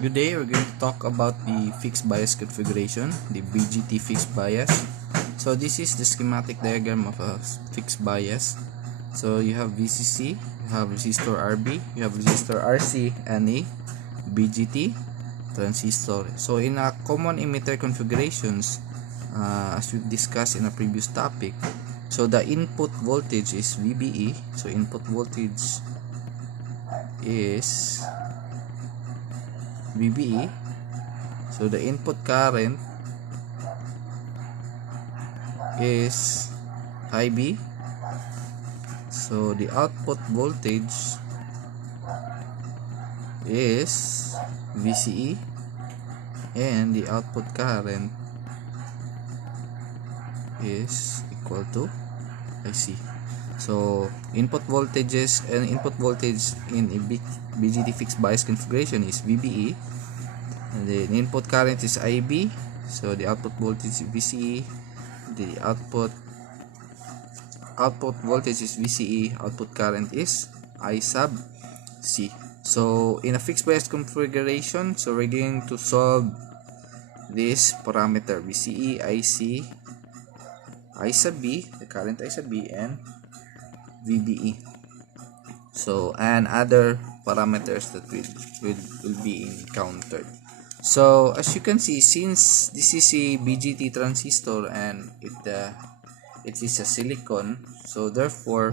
Good day, we're going to talk about the fixed bias configuration, the BGT fixed bias. So this is the schematic diagram of a fixed bias. So you have VCC, you have resistor RB, you have resistor RC, and a BGT transistor. So in a common emitter configurations, as we've discussed in a previous topic, so the input voltage is VBE. So input voltage is VBE. So the input current is IB. So the output voltage is VCE, and the output current is equal to IC. So input voltages and input voltage in a BGT fixed bias configuration is VBE, and the input current is IB. So the output voltage is VCE, the output voltage is VCE, output current is I sub C. So in a fixed bias configuration, so we're going to solve this parameter VCE, IC, I sub B, the current I sub B, and VBE. So and other parameters that will be encountered. So as you can see, since this is a BGT transistor and it is a silicon, so therefore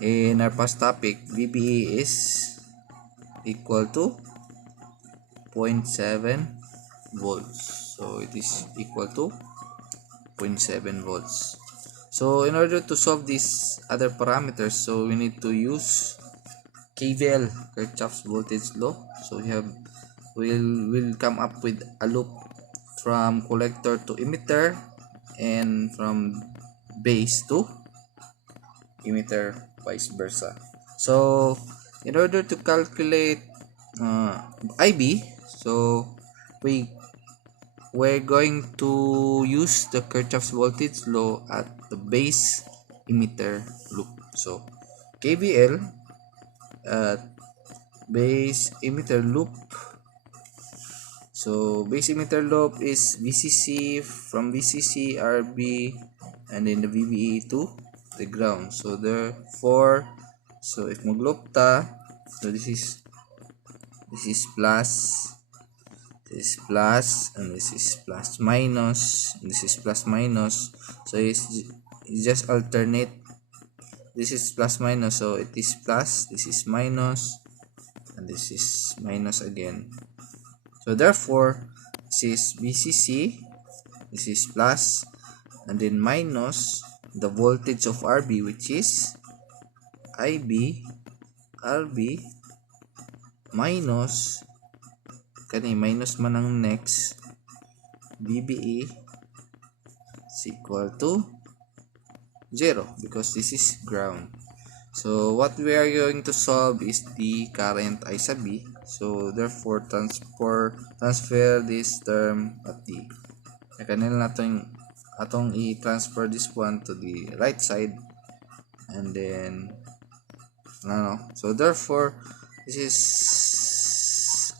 in our past topic, VBE is equal to 0.7 volts. So it is equal to 0.7 volts. So in order to solve these other parameters, so we need to use KVL, Kirchhoff's voltage law. So we'll come up with a loop from collector to emitter and from base to emitter, vice versa. So in order to calculate IB, so we're going to use the Kirchhoff's voltage law at the base emitter loop. So KVL at base emitter loop. So base emitter loop is VCC, from VCC RB, and then the VBE to the ground. So therefore, so if mag-loop ta, so this is plus, this is plus, and this is plus minus, and this is plus minus. So it's just alternate. This is plus minus, so it is plus, this is minus, and this is minus again. So therefore, this is VCC, this is plus, and then minus the voltage of RB, which is IB, RB, minus minus man ang next, VBE is equal to 0 because this is ground. So what we are going to solve is the current I sub B. So therefore transfer this term at the kanila atong i-transfer this one to the right side, and then so therefore this is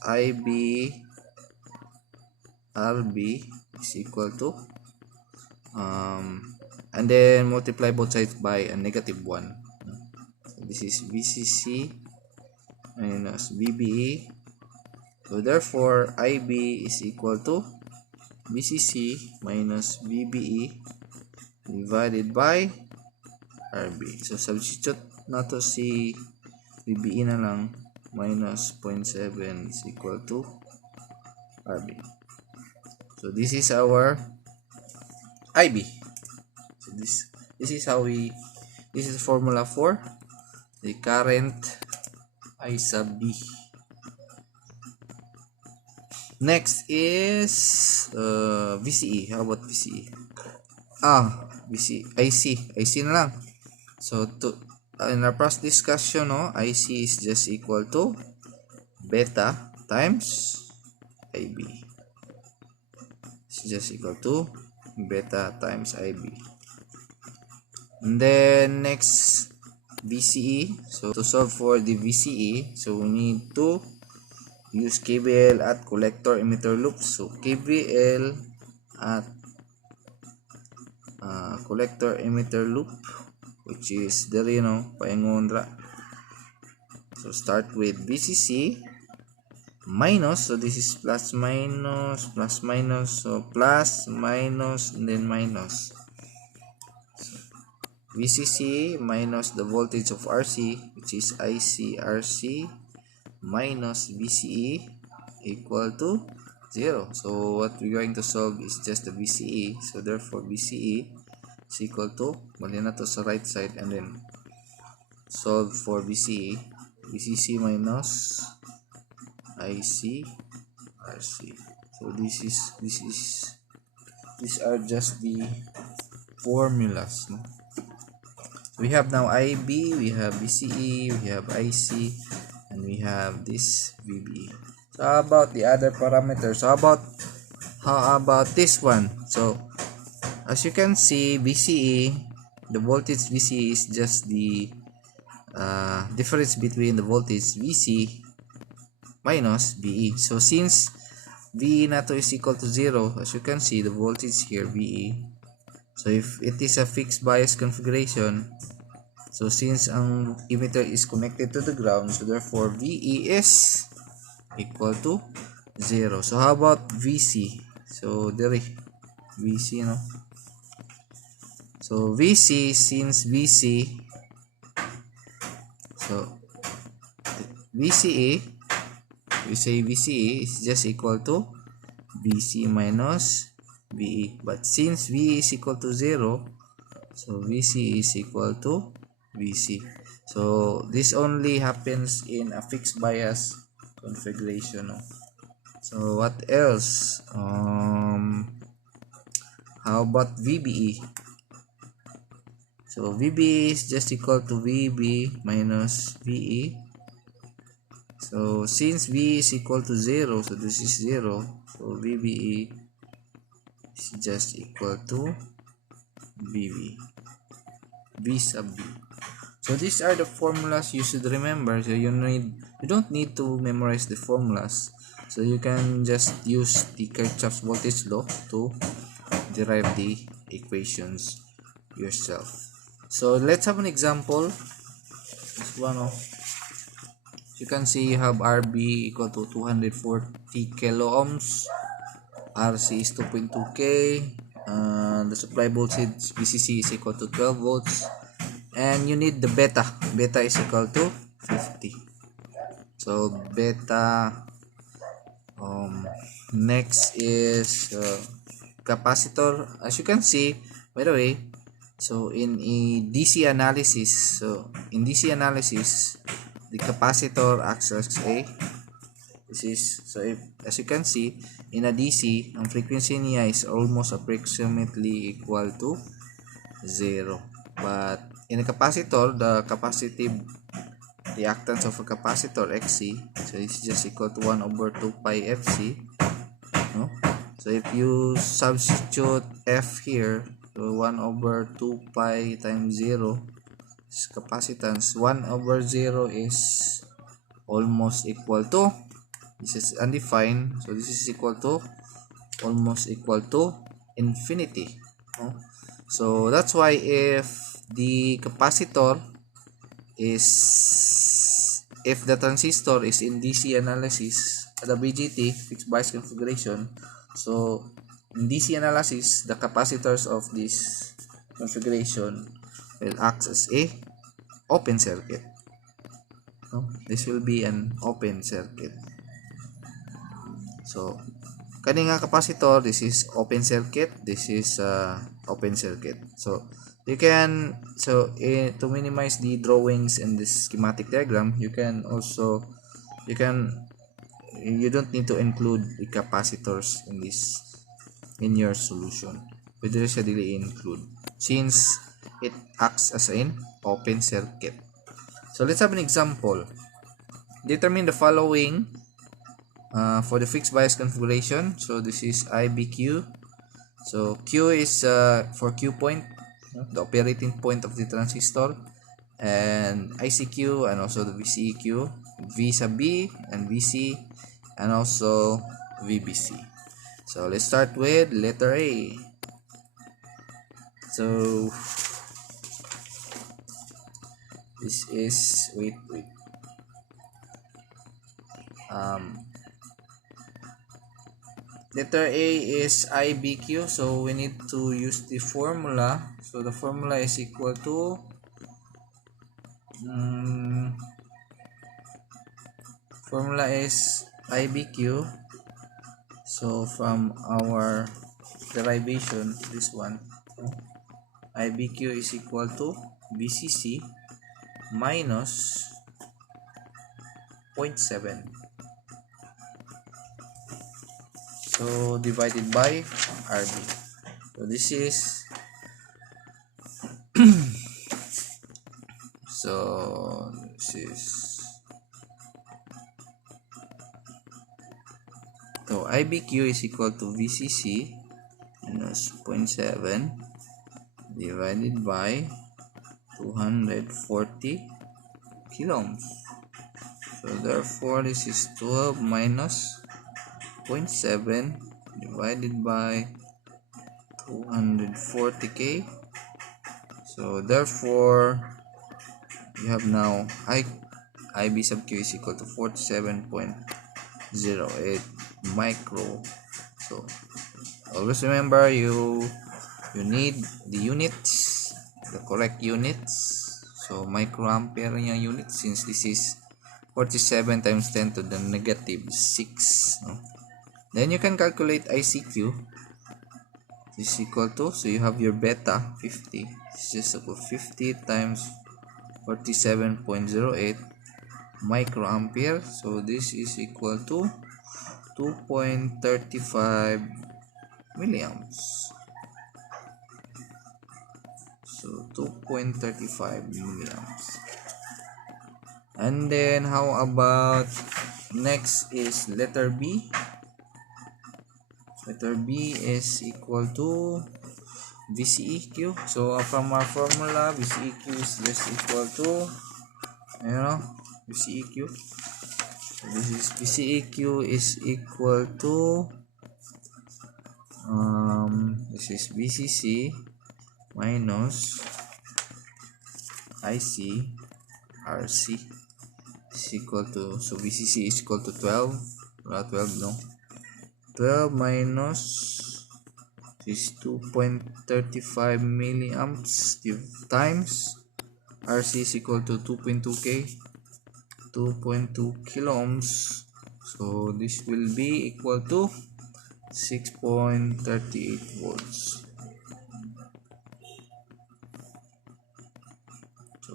IB RB is equal to and then multiply both sides by a negative 1. So this is VCC minus VBE. So therefore IB is equal to VCC minus VBE divided by RB. So substitute na to si VBE na lang, minus 0.7 is equal to RB. So this is our IB. So this is this is the formula for the current I sub B. Next is VCE. How about VCE? IC na lang. So in our past discussion, IC is just equal to beta times IB. It's just equal to beta times IB. And then next, VCE. So to solve for the VCE, so we need to use KVL at collector emitter loop. So KVL at collector emitter loop, which is there, paingon ra. So start with VCC minus, so this is plus minus, so plus minus and then minus. So VCC minus the voltage of RC, which is IC RC minus VCE equal to 0. So what we're going to solve is just the VCE. So therefore VCE is equal to, mali na to sa right side, and then solve for VCE. VCC minus IC RC. So these are just the formulas, no? We have now IB, we have VCE, we have IC, and we have this VBE. So how about the other parameters? How about this one? So as you can see, VCE, the voltage VCE is just the difference between the voltage VC minus VE. So since VE nato is equal to 0, as you can see, the voltage here VE. So if it is a fixed bias configuration, so since ang emitter is connected to the ground, so therefore VE is equal to 0. So how about VC? So there VC, no? So VC, since VC, so VCE, we say VCE is just equal to VC minus VE. But since VE is equal to 0, so VC is equal to VC. So this only happens in a fixed bias configuration, no? So what else? How about VBE? So VBE is just equal to VB minus VE. So since V is equal to 0, so this is 0, so VBE is just equal to VB, V sub B. So these are the formulas you should remember. So you don't need to memorize the formulas. So you can just use the Kirchhoff's voltage law to derive the equations yourself. So let's have an example. This one, you can see you have RB equal to 240 kilo ohms, RC is 2.2k, the supply voltage VCC is equal to 12 volts, and you need the beta. Beta is equal to 50. So beta, next is capacitor. As you can see, by the way, so in a DC analysis, the capacitor acts as as you can see, in a DC, ang frequency niya is almost approximately equal to 0. But in a capacitor, the capacitive reactance of a capacitor XC, so it's just equal to 1 over 2 pi FC, no? So if you substitute F here, so 1 over 2 pi times 0 is capacitance. 1 over 0 is almost equal to, this is undefined, so this is equal to almost equal to infinity, no? So that's why if the capacitor is, if the transistor is in DC analysis, the BGT, fixed bias configuration, so in DC analysis, the capacitors of this configuration will act as a open circuit. No? This will be an open circuit. So kani nga capacitor, this is open circuit, this is open circuit. So you can, to minimize the drawings and the schematic diagram, you don't need to include the capacitors in your solution. Pwede rin siya dili include since it acts as an open circuit. So let's have an example. Determine the following for the fixed bias configuration. So this is IBQ. So Q is for Q point, the operating point of the transistor, and ICQ and also the VCEQ, V sub B and VC and also VBC. So let's start with letter A. So this is letter A is IBQ, so we need to use the formula. So the formula is equal to formula is IBQ. So from our derivation, this one, IBQ is equal to BCC minus 0.7. So divided by RB. So this is so IBQ is equal to VCC minus 0.7 divided by 240 kiloohms. So therefore this is 12 minus 0.7 divided by 240k. So therefore you have now IB sub Q is equal to 47.08 micro. So always remember you need the units, the correct units. So microampere yung unit, since this is 47 times 10 to the negative 6, no? Then you can calculate ICQ. This is equal to, so you have your beta 50. It's just equal 50 times 47.08 microampere. So this is equal to 2.35 milliamps. So 2.35 milliamps. And then how about next is letter B. Letter B is equal to VCEQ. So from our formula, VCEQ is just equal to, VCEQ. So this is VCEQ is equal to this is VCC minus IC RC is equal to, so VCC is equal to 12, 12 no, 12 minus is 2.35 milliamps times RC is equal to 2.2k, 2.2 kiloohms. So this will be equal to 6.38 volts. So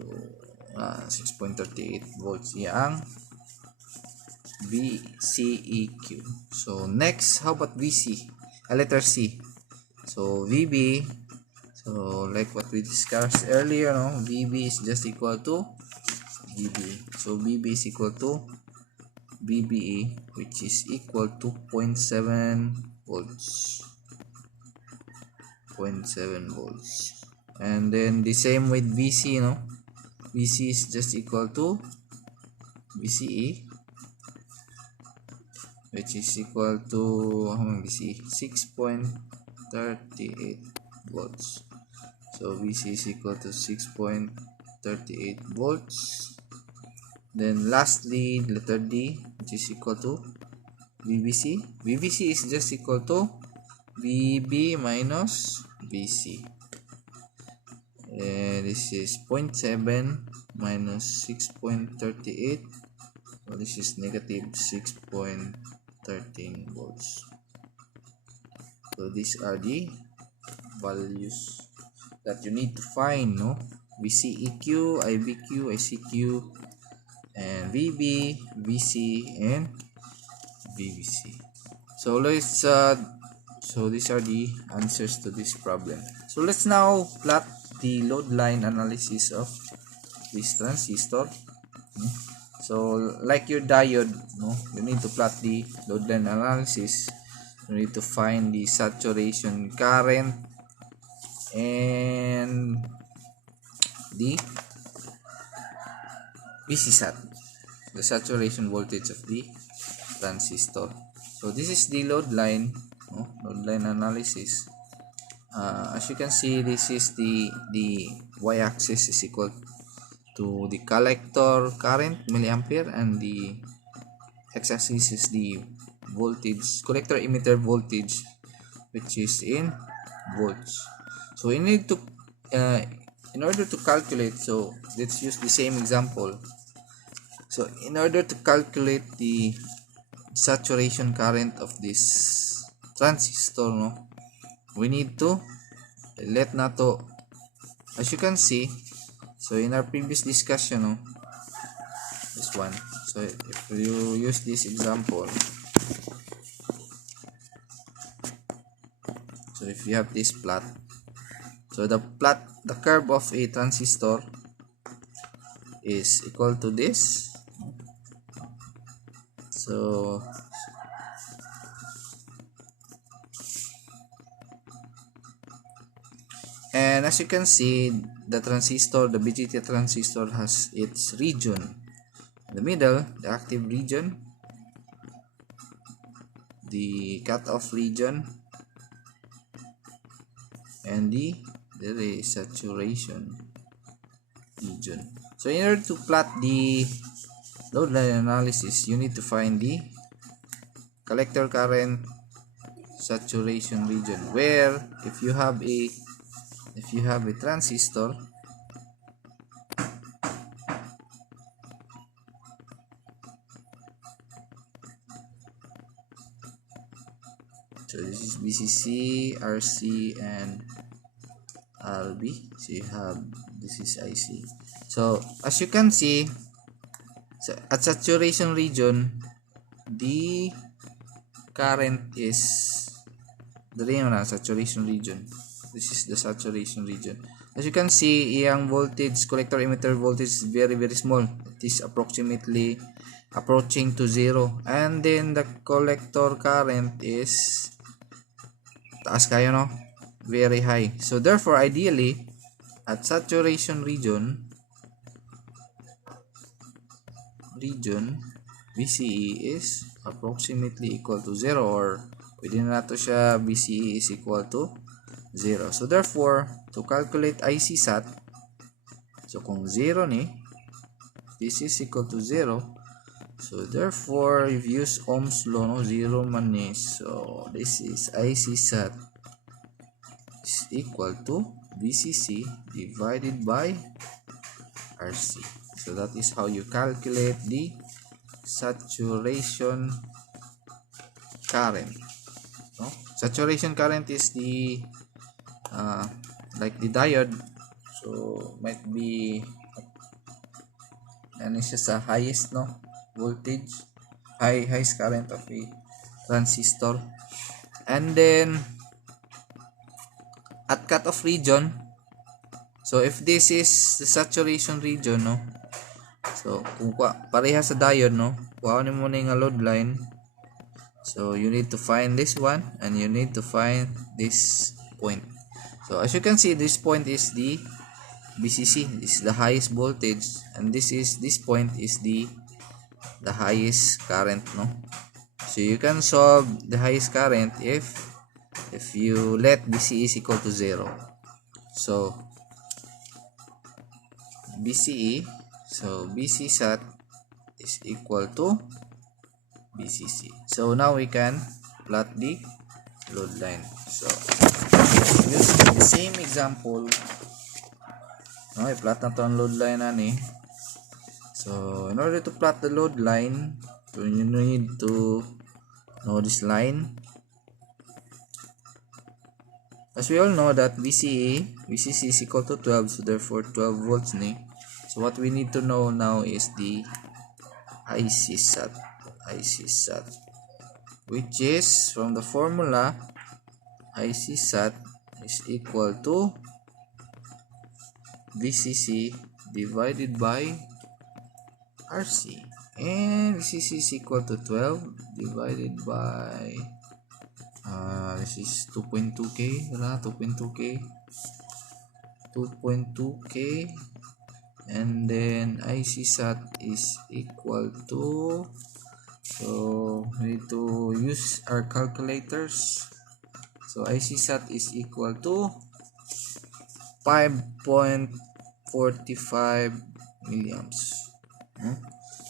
6.38 volts yang VCEQ. So next, how about VC? Letter C. So VB, so like what we discussed earlier, no? VB is just equal to VB. So VB is equal to VBE, which is equal to 0.7 volts. 0.7 volts. And then the same with VC, no? VC is just equal to VCE, which is equal to VC 6.38 volts. So VC is equal to 6.38 volts. Then lastly, letter D, which is equal to VBC. VBC is just equal to VB minus VC. This is 0.7 minus 6.38. So this is negative 6.13 volts. So these are the values that you need to find, no? VCEQ, IBQ, ICQ, and VB, VC, and VBC. So let's so these are the answers to this problem. So let's now plot the load line analysis of this transistor. So like your diode, no, you need to plot the load line analysis. You need to find the saturation current and the VCSAT, the saturation voltage of the transistor. So this is the load line, load line analysis. As you can see, this is the y-axis is equal to the collector current milliampere, and the x-axis is the voltage, collector emitter voltage, which is in volts. So we need to in order to calculate, so let's use the same example. So in order to calculate the saturation current of this transistor, we need to let nato, as you can see, so in our previous discussion, this one, so if you use this example, so if you have this plot, so the curve of a transistor is equal to this. So and as you can see, the transistor, the BJT transistor, has its region. In the middle, the active region, the cutoff region, and the saturation region. So in order to plot the load line analysis, you need to find the collector current saturation region, where if you have a transistor, so this is BCC, RC, and RB. So you have, this is IC. So as you can see, so at saturation region, the current is the saturation region. This is the saturation region. As you can see, yung voltage, collector emitter voltage, is very small. It is approximately approaching to 0, and then the collector current is taas kayo, very high. So therefore, ideally, at saturation region BCE is approximately equal to 0, or pwede na nato siya BCE is equal to 0. So therefore, to calculate IC SAT, so kung 0 this is equal to 0. So therefore, if you use Ohm's law, 0 man ni. So this is IC SAT is equal to VCC divided by RC. So that is how you calculate the saturation current. Saturation current is the like the diode. So might be ano siya sa highest voltage, highest current of a transistor. And then at cutoff region, so if this is the saturation region, so kung pareha sa diode, kuhanin mo na yung load line. So you need to find this one, and you need to find this point. So as you can see, this point is the BCC, this is the highest voltage, and this point is the highest current, So you can solve the highest current if you let BCE is equal to 0. So BCE, so BC SAT is equal to BCC. So now we can plot the load line. So using the same example, i-plot na to ang load line So in order to plot the load line, so you need to know this line. As we all know that VCC is equal to 12, so therefore 12 volts So what we need to know now is the IC SAT, which is from the formula, IC SAT is equal to VCC divided by RC, and VCC is equal to 12 divided by this is 2.2k, 2.2k, and then IC SAT is equal to So we need to use our calculators. So IC SAT is equal to 5.45 milliamps.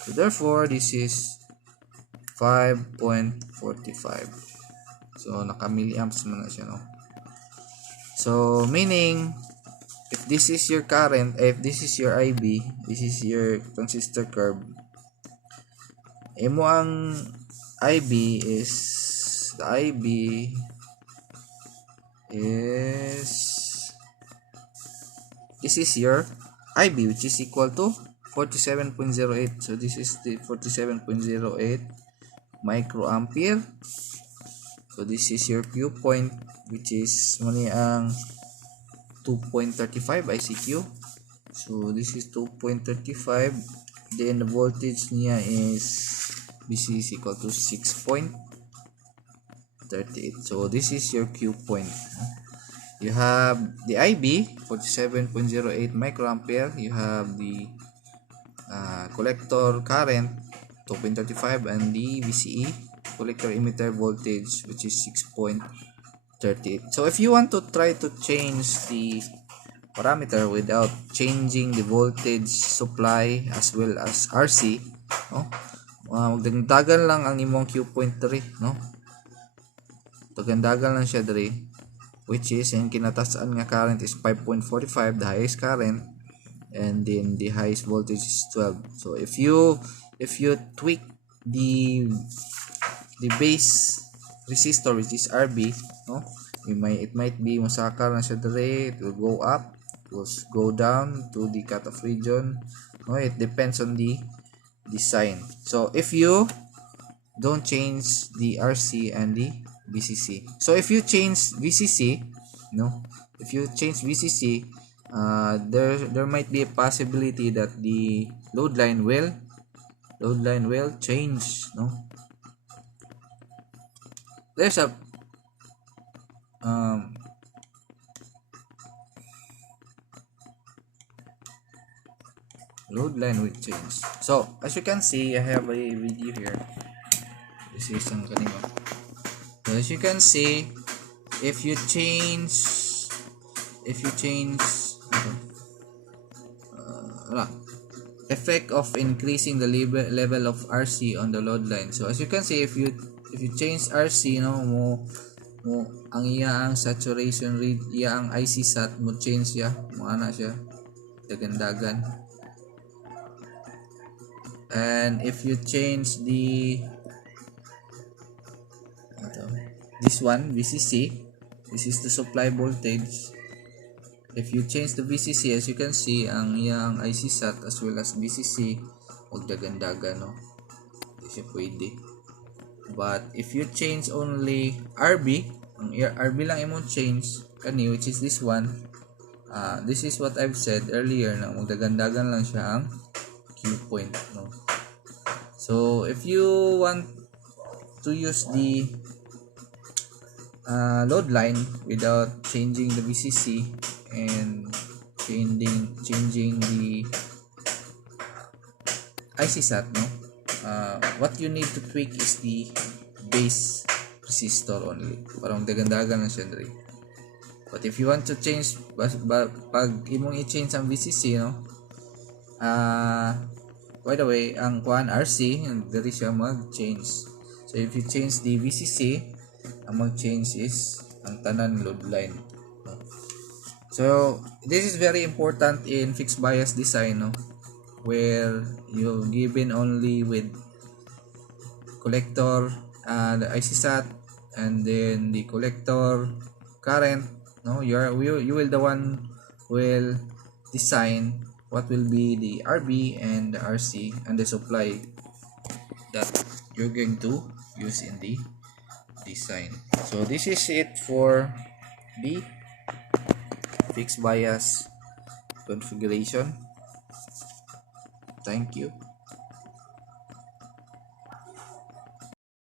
So therefore, this is 5.45. So naka milliamps man na siya, no? So meaning, if this is your current, if this is your IB, this is your transistor curve, mo ang IB is, the IB is, this is your IB, which is equal to 47.08. So this is the 47.08 microampere. So this is your Q point, which is mali ang 2.35 ICQ. So this is 2.35. Then the voltage niya is BC is equal to 6.38. So this is your Q point. You have the IB 47.08 microampere. You have the collector current 2.35 and the VCE collector emitter voltage, which is 6.38. So if you want to try to change the parameter without changing the voltage supply as well as RC, no, magdagdagan lang ang imong Q.3, no, dagdagan lang siya diri, which is yung kinatasan nga current is 5.45, the highest current, and then the highest voltage is 12. So if you tweak the base resistor, which is RB, no, it might be masakar na siya diri, it will go up, it will go down to the cutoff region, no, it depends on the design. So if you don't change the RC and the VCC, so if you change VCC, no, if you change VCC, there might be a possibility that the load line will change, no. There's a load line will change. So as you can see, I have a video here. This is ang kanino. So as you can see, if you change effect of increasing the level of RC on the load line. So as you can see, if you change RC, no, mo ang iya ang saturation rate, iya ang IC SAT mo change siya, mo ana siya dagan-dagan. And if you change this one, VCC, this is the supply voltage. If you change the VCC, as you can see, ang iyang IC SAT as well as VCC, huwag dagan-dagan, no, hindi siya pwede. But if you change only RB, ang RB lang imong change kani, which is this one, this is what I've said earlier, na magdagan-dagan lang siya ang Q point, no. So if you want to use the load line without changing the VCC and changing the IC SAT, no, what you need to tweak is the base resistor only, parang dagan-dagan lang siya diri. But if you want to change, pag imong i-change ang VCC, no, by the way, ang kuan RC, diri siya mag-change. So if you change the VCC, ang mag-change is ang tanan load line, no? So this is very important in fixed bias design, no, where you're given only with collector, the IC SAT, and then the collector current, no, you will the one will design what will be the RB and the RC and the supply that you're going to use in the design. So this is it for the fixed bias configuration. Thank you.